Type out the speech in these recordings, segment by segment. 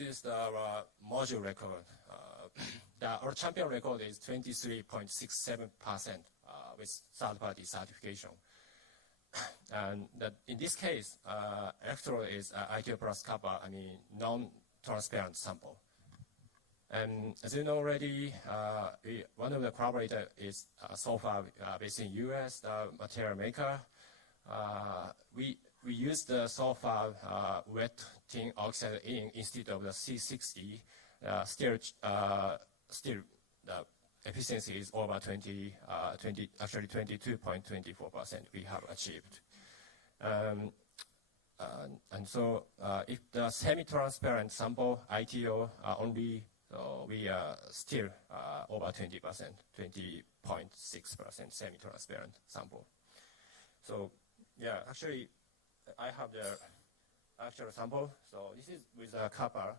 is the module record. Our champion record is 23.67% with third-party certification. And in this case, electrode is ITO plus kappa, non-transparent sample. And as you know already, one of the collaborators is so far based in US, the material maker. We use the so far wet tin oxide instead of the C60. Still the efficiency is over 22.24% we have achieved. And so if the semi-transparent sample ITO only, so we are still over 20%, 20.6% semi-transparent sample. So yeah, actually I have the actual sample. So this is with a kappa,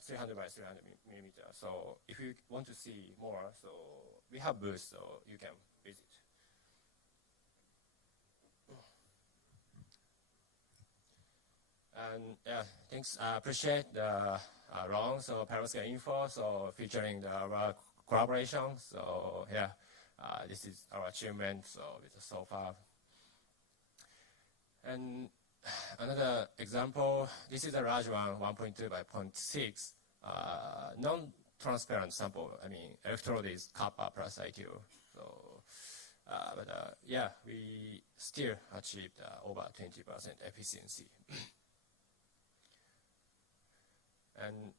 300 by 300 millimeter. So if you want to see more, so we have booths, so you can visit. And yeah, thanks. I appreciate the Ron, so Perovskite info, so featuring our collaboration. So yeah, this is our achievement. So with so far. And another example, this is a large one, 1.2 by 0.6, non-transparent sample. Electrode is kappa plus ITO. So, yeah, we still achieved over 20% efficiency. And